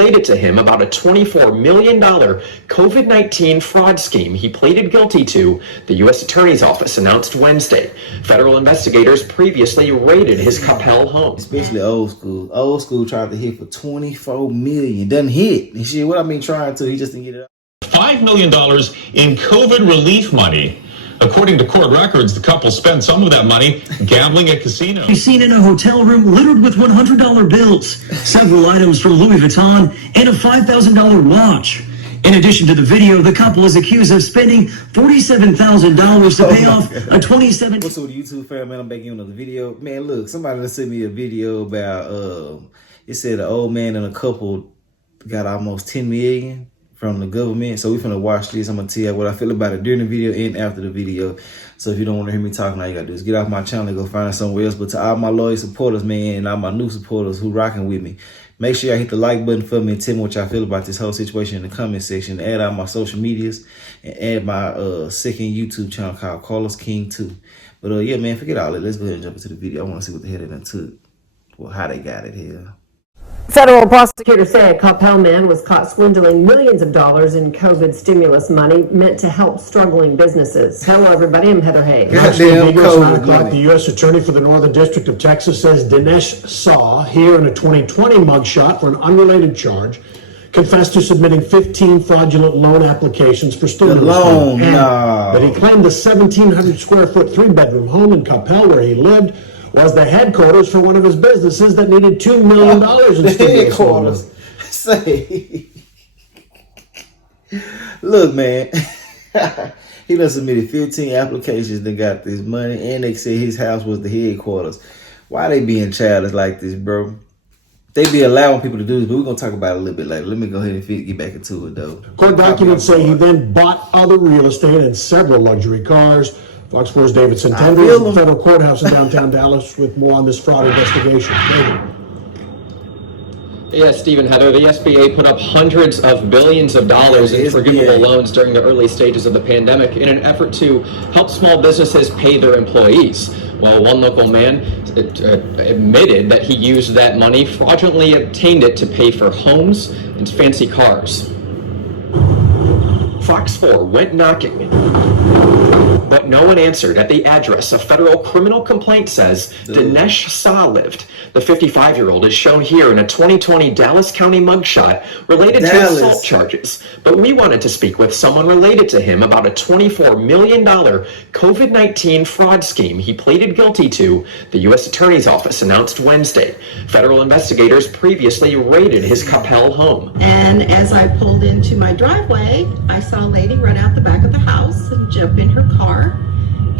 related to him about a $24 million COVID-19 fraud scheme he pleaded guilty to, the U.S. Attorney's Office announced Wednesday. Federal investigators previously raided his Capel home. Especially old school. Old school tried to hit for $24 million. Doesn't hit. And shit, what I mean trying to, he just didn't get it up. $5 million in COVID relief money. According to court records, the couple spent some of that money gambling at casinos. He's seen in a hotel room littered with $100 bills, several items from Louis Vuitton, and a $5,000 watch. In addition to the video, the couple is accused of spending $47,000 to pay off a $27. What's up, YouTube fam, man? I'm back in another video. Man, look, somebody sent me a video about, it said an old man and a couple got almost $10 million from the government. So we're finna watch this. I'm gonna tell you what I feel about it during the video and after the video. So if you don't want to hear me talking, all you gotta do is get off my channel and go find it somewhere else. But to all my loyal supporters, man, and all my new supporters who rocking with me, make sure y'all hit the like button for me and tell me what y'all feel about this whole situation in the comment section. Add out my social medias and add my second YouTube channel called Carlos King 2. But yeah, man, forget all that. Let's go ahead and jump into the video. I want to see what the hell they done took. Well, how they got it here. Federal prosecutors say a Capel man was caught swindling millions of dollars in COVID stimulus money meant to help struggling businesses. Hello, everybody. I'm Heather Hayes. Goddamn COVID money. The U.S. Attorney for the Northern District of Texas says Dinesh Saw, here in a 2020 mugshot for an unrelated charge, confessed to submitting 15 fraudulent loan applications for stimulus money, and that he claimed the 1,700 square foot 3-bedroom home in Capel, where he lived, was the headquarters for one of his businesses that needed $2 million in stimulus money. Say, look, man, he done submitted 15 applications that got this money, and they said his house was the headquarters. Why they being childish like this, bro? They be allowing people to do this, but we're going to talk about it a little bit later. Let me go ahead and get back into it, though. Court documents say he then bought other real estate and several luxury cars. Fox 4's David Centendry is in the federal courthouse in downtown Dallas with more on this fraud investigation. David. Yes, Stephen, Heather, the SBA put up hundreds of billions of dollars in forgivable loans during the early stages of the pandemic in an effort to help small businesses pay their employees. Well, one local man admitted that he used that money, fraudulently obtained it to pay for homes and fancy cars. Fox 4 went knocking, but no one answered at the address a federal criminal complaint says Dinesh Saw lived. The 55-year-old is shown here in a 2020 Dallas County mugshot related to assault charges. But we wanted to speak with someone related to him about a $24 million COVID-19 fraud scheme he pleaded guilty to, the U.S. Attorney's Office announced Wednesday. Federal investigators previously raided his Capel home. And as I pulled into my driveway, I saw a lady run out the back of the house and jump in her car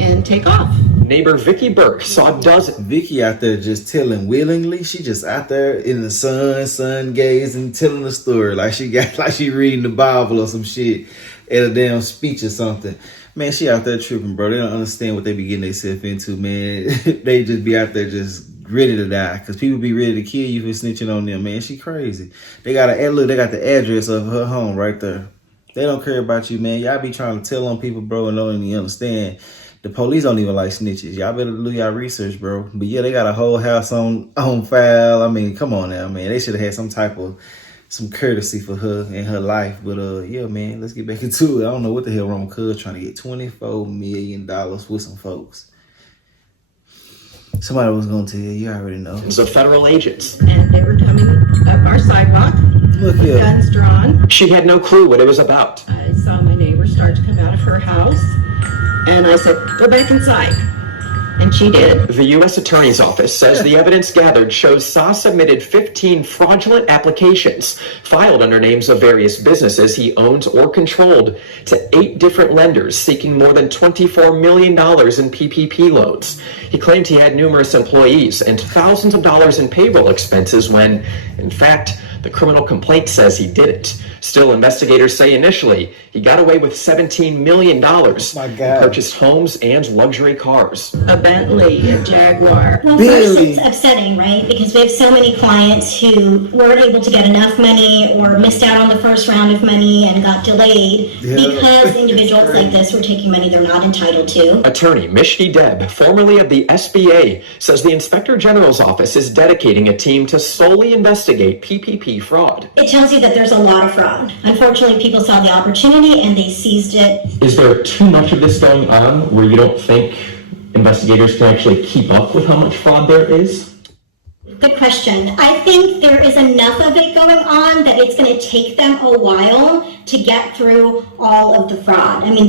and take off. Neighbor Vicky Burke saw dozens. Vicky out there just telling willingly. She just out there in the sun gazing, telling the story like she reading the Bible or some shit at a damn speech or something. Man, she out there tripping, bro. They don't understand what they be getting themselves into, man. They just be out there just ready to die because people be ready to kill you for snitching on them, man. She crazy. They got the address of her home right there. They don't care about you, man. Y'all be trying to tell on people, bro, and don't even understand. The police don't even like snitches. Y'all better do y'all research, bro. But yeah, they got a whole house on file. I mean, come on now, man. They should have had some courtesy for her and her life. But yeah, man, let's get back into it. I don't know what the hell wrong with Cuz trying to get $24 million with some folks. Somebody was going to tell you. You already know. The federal agents. And they were coming up our sidewalk. Look here. Guns drawn. She had no clue what it was about. I saw my neighbor start to come out of her house, and I said, "Go back inside." And she did. The U.S. Attorney's Office says the evidence gathered shows Saw submitted 15 fraudulent applications filed under names of various businesses he owned or controlled to 8 different lenders seeking more than $24 million in PPP loans. He claimed he had numerous employees and thousands of dollars in payroll expenses when, in fact, the criminal complaint says he didn't. Still, investigators say initially he got away with $17 million, purchased homes and luxury cars. A Bentley, a Jaguar. Well, first it's upsetting, right? Because we have so many clients who weren't able to get enough money or missed out on the first round of money and got delayed because individuals like this were taking money they're not entitled to. Attorney Mishti Deb, formerly of the SBA, says the Inspector General's office is dedicating a team to solely investigate PPP PPP fraud. It tells you that there's a lot of fraud. Unfortunately, people saw the opportunity and they seized it. Is there too much of this going on where you don't think investigators can actually keep up with how much fraud there is? Good question. I think there is enough of it going on that it's going to take them a while to get through all of the fraud. I mean,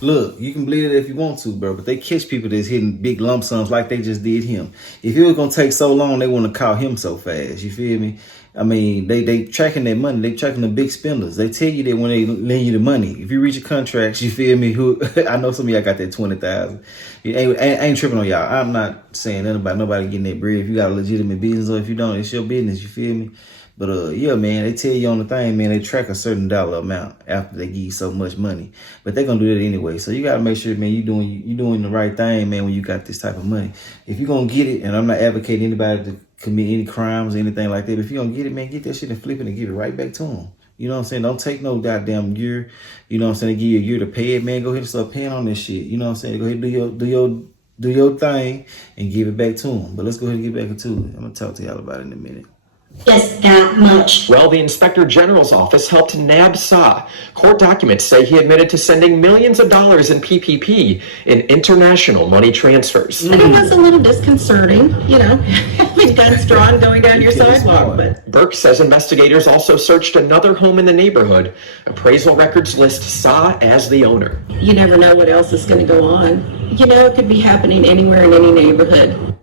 Look, you can believe it if you want to, bro, but they catch people that's hitting big lump sums like they just did him. If it was going to take so long, they want to call him so fast. You feel me? I mean, they tracking their money. They tracking the big spenders. They tell you that when they lend you the money. If you reach your contracts, you feel me? I know some of y'all got that 20,000. I ain't tripping on y'all. I'm not saying nothing about nobody getting that bread. If you got a legitimate business or if you don't, it's your business. You feel me? But yeah, man, they tell you on the thing, man, they track a certain dollar amount after they give you so much money. But they're gonna do that anyway. So you gotta make sure, man, you doing the right thing, man, when you got this type of money. If you're gonna get it, and I'm not advocating anybody to commit any crimes or anything like that, but if you're gonna get it, man, get that shit and flip it and give it right back to them. You know what I'm saying? Don't take no goddamn year. You know what I'm saying? They give you a year to pay it, man. Go ahead and start paying on this shit. You know what I'm saying? Go ahead and do your thing and give it back to them. But let's go ahead and get back to it. I'm gonna talk to y'all about it in a minute. just that much. Well, the Inspector General's office helped nab Sa. Court documents say he admitted to sending millions of dollars in PPP in international money transfers. And it was a little disconcerting, having guns drawn going down your sidewalk. But Burke says investigators also searched another home in the neighborhood. Appraisal records list Sa as the owner. you never know what else is going to go on. It could be happening anywhere in any neighborhood.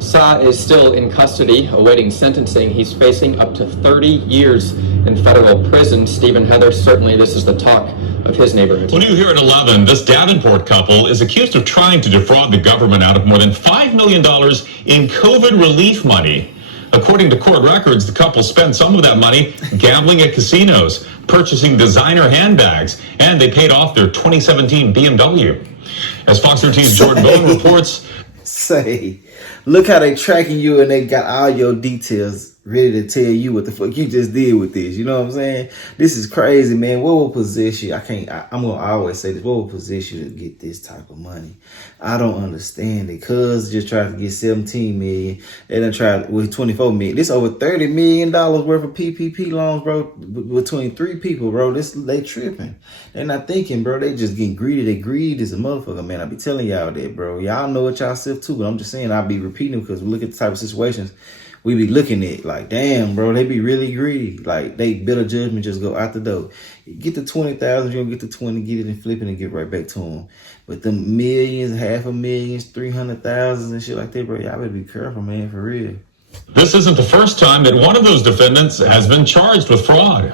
Sa is still in custody, awaiting sentencing. He's facing up to 30 years in federal prison. Stephen Heather, certainly this is the talk of his neighborhood. Well, new here at 11, this Davenport couple is accused of trying to defraud the government out of more than $5 million in COVID relief money. According to court records, the couple spent some of that money gambling at casinos, purchasing designer handbags, and they paid off their 2017 BMW. As Fox 13's Jordan Bowen reports, look how they tracking you and they got all your details ready to tell you what the fuck you just did with this. You know what I'm saying? This is crazy, man. What will possess you? I'm gonna always say this. What will possess you to get this type of money? I don't understand it. Cuz just tried to get 17 million. They done tried with 24 million. This over $30 million worth of PPP loans, bro, between 3 people, bro. They tripping. They're not thinking, bro. They just getting greedy. They greed is a motherfucker, man. I be telling y'all that, bro. Y'all know it yourself too, but I'm just saying I'll be repeating because we look at the type of situations we be looking at like, damn, bro, they be really greedy. Like, they bitter judgment just go out the door. Get the 20,000, you're gonna get the 20, get it and flip it and get right back to them. But the millions, $500,000, 300,000 and shit like that, bro, y'all better be careful, man, for real. this isn't the first time that one of those defendants has been charged with fraud.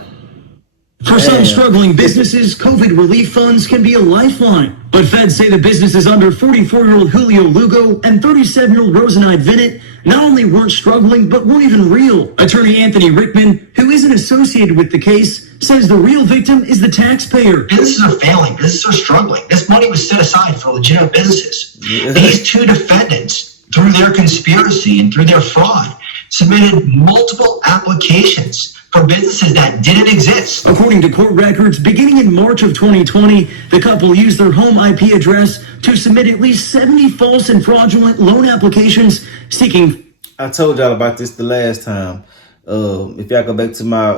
For some struggling businesses, COVID relief funds can be a lifeline. But feds say the businesses under 44-year-old Julio Lugo and 37-year-old Rosenide Vinnett not only weren't struggling, but weren't even real. Attorney Anthony Rickman, who isn't associated with the case, says the real victim is the taxpayer. Businesses are failing. Businesses are struggling. This money was set aside for legitimate businesses. These 2 defendants, through their conspiracy and through their fraud, submitted multiple applications for businesses that didn't exist. According to court records, beginning in March of 2020, the couple used their home IP address to submit at least 70 false and fraudulent loan applications seeking. I told y'all about this the last time. If y'all go back to my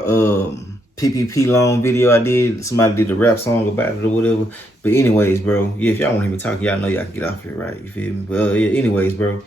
PPP loan video I did, somebody did a rap song about it or whatever. But anyways, bro, yeah, if y'all want to hear me talk, y'all know y'all can get off here, right? You feel me? Well, yeah, anyways, bro.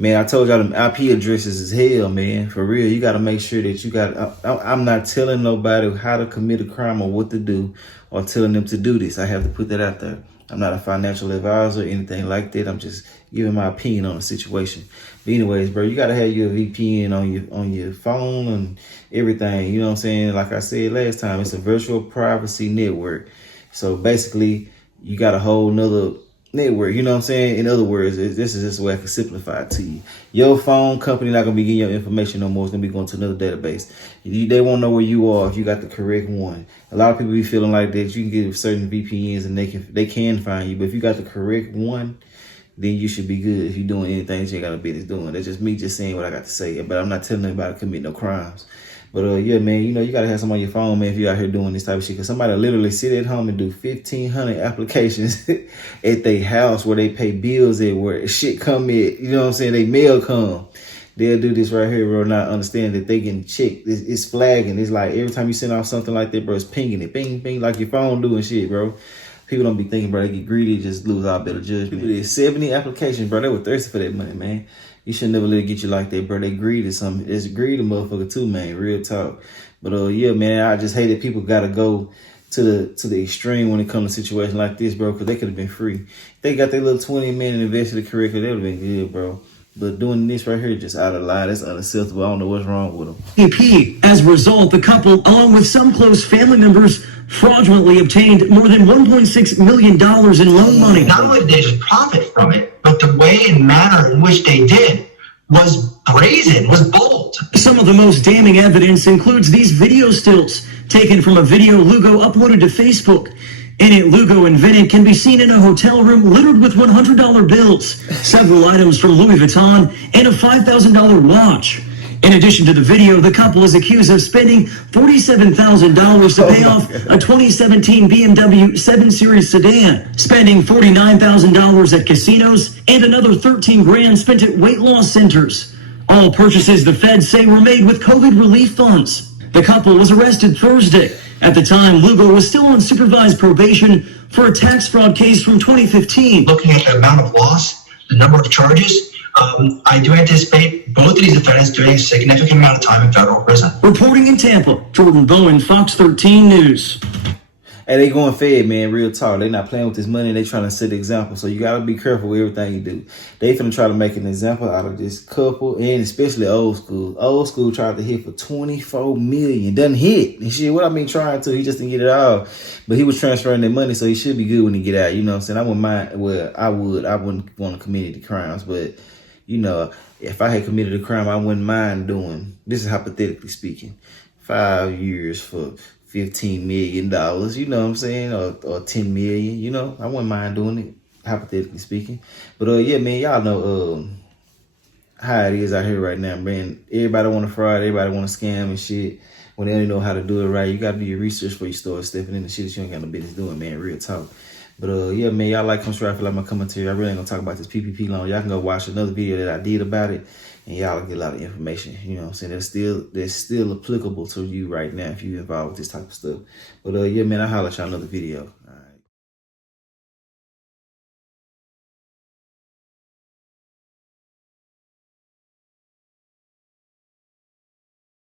Man, I told y'all them IP addresses is hell, man. For real, you got to make sure that you got... I'm not telling nobody how to commit a crime or what to do or telling them to do this. I have to put that out there. I'm not a financial advisor or anything like that. I'm just giving my opinion on the situation. But anyways, bro, you got to have your VPN on your phone and everything. You know what I'm saying? Like I said last time, it's a virtual privacy network. So basically, you got a whole nother network, you know what I'm saying? In other words, this is just the way I can simplify it to you. Your phone company not gonna be getting your information no more. It's gonna be going to another database. They won't know where you are if you got the correct one. A lot of people be feeling like that. You can get certain VPNs and they can find you, but if you got the correct one, then you should be good. If you're doing anything that you ain't got a business doing. That's just me just saying what I got to say. But I'm not telling anybody to commit no crimes. But yeah, man, you gotta have something on your phone, man, if you're out here doing this type of shit. Because somebody literally sit at home and do 1,500 applications at their house where they pay bills at, where shit come in, you know what I'm saying? They mail come. they'll do this right here, bro, not understand that they can check. It's flagging. It's like every time you send off something like that, bro, it's pinging it. Ping, ping, like your phone doing shit, bro. People don't be thinking, bro, they get greedy, just lose all better judgment. People did 70 applications, bro. They were thirsty for that money, man. You should never let it get you like that, bro. They greedy something. It's greedy motherfucker too, man. Real talk. But yeah, man, I just hate that people gotta go to the extreme when it comes to situations like this, bro, because they could have been free. If they got their little 20 minutes and invested it correctly, that would have been good, bro. But doing this right here just out of line, that's unacceptable. I don't know what's wrong with them. AP. As a result, the couple, along with some close family members, fraudulently obtained more than $1.6 million in loan money. Not only did they just profit from it, but the way and manner in which they did was brazen, was bold. Some of the most damning evidence includes these video stills taken from a video Lugo uploaded to Facebook. In it, Lugo and Vinny can be seen in a hotel room littered with $100 bills, several items from Louis Vuitton, and a $5,000 watch. In addition to the video, the couple is accused of spending $47,000 to pay off a 2017 BMW 7 Series sedan, spending $49,000 at casinos, and another $13 grand spent at weight loss centers. All purchases the feds say were made with COVID relief funds. The couple was arrested Thursday. At the time, Lugo was still on supervised probation for a tax fraud case from 2015. Looking at the amount of loss, the number of charges, I do anticipate both of these defendants doing a significant amount of time in federal prison. Reporting in Tampa, Jordan Bowen, Fox 13 News. Hey, they going fed, man. Real talk. They not playing with this money. They trying to set the example. So you gotta be careful with everything you do. They finna try to make an example out of this couple, and especially old school. Old school tried to hit for $24 million. Doesn't hit. And shit, what I mean trying to, he just didn't get it all. But he was transferring that money, so he should be good when he get out. You know what I'm saying? I wouldn't mind. Well, I wouldn't want to commit the crimes, but you know, if I had committed a crime, I wouldn't mind doing. This is hypothetically speaking. 5 years for $15 million, you know what I'm saying, or 10 million, you know, I wouldn't mind doing it, hypothetically speaking. But yeah, man, y'all know how it is out here right now, man. Everybody want to fraud, everybody want to scam and shit. When they don't know how to do it right, you got to do your research before you start stepping into shit that you ain't got no business doing, man. Real talk. But yeah, man, y'all like Come Straight. I feel like I'm coming to you. I really ain't gonna talk about this PPP loan. Y'all can go watch another video that I did about it, and y'all get a lot of information. You know what I'm saying? That's still applicable to you right now if you involved with this type of stuff. But yeah, man, I'll holler at y'all another video.